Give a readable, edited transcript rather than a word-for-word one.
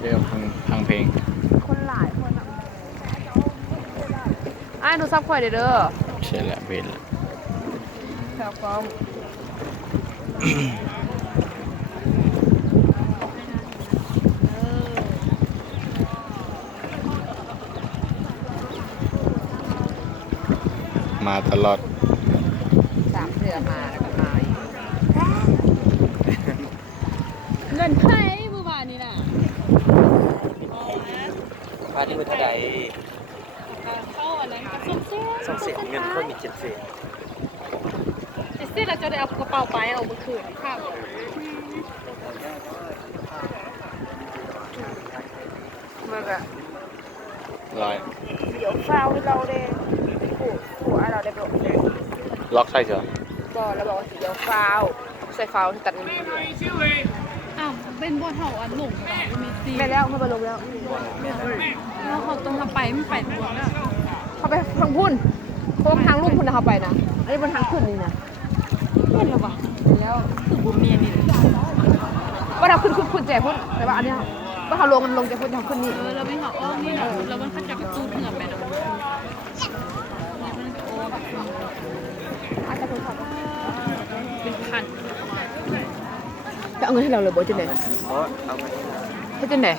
เรียกพังเพลงคนหลายคนอ่ะไอ้หนูซับข่อยเด้อใช่แล้วเป็นแล้วแถวกล้องมาตลอด3เดือนมาแล้วก็มาเงินใครเมื่อวานนี้น่ะพาที่มือใดเข้าอันนั้นส่งเส้นเงินคนมี7 เศษเส้นเราจะได้เอากระเป๋าไปเอาไปคืนค่ะเมื่อกี้ลอยเดี๋ยวฟาวให้เราเลยขู่ให้เราได้บอกเลยล็อกใช่เหรอก็แล้วบอกว่าเดี๋ยวฟาวใส่ฟาวตัดมืออ้าวเป็นบัวเถาอันหลงเหรอมีตีไม่แล้วเขาไปลงแล้วแล้วเขาต้องทำไปไม่ไปตัวแล้วเขาไปทางพุ่นโค้งทางลุ่มพุ่นนะเขาไปนะอันนี้บนทางขึ้นนี่นะเห็นหรอวะแล้วคือบุญเมียนี่ว่าเราขึ้นแจพุ่นแต่ว่าอันนี้ว่าเขาลงมันลงแจพุ่นทางขึ้นนี่เราไม่เขาอ้อมนี่นะเรามันขัดจากประตูเหนือไปนะอาจจะคนขับเป็นพันจะเอาเงินให้เราเลยโบจะไหนเพราะเอาไปให้จะไหน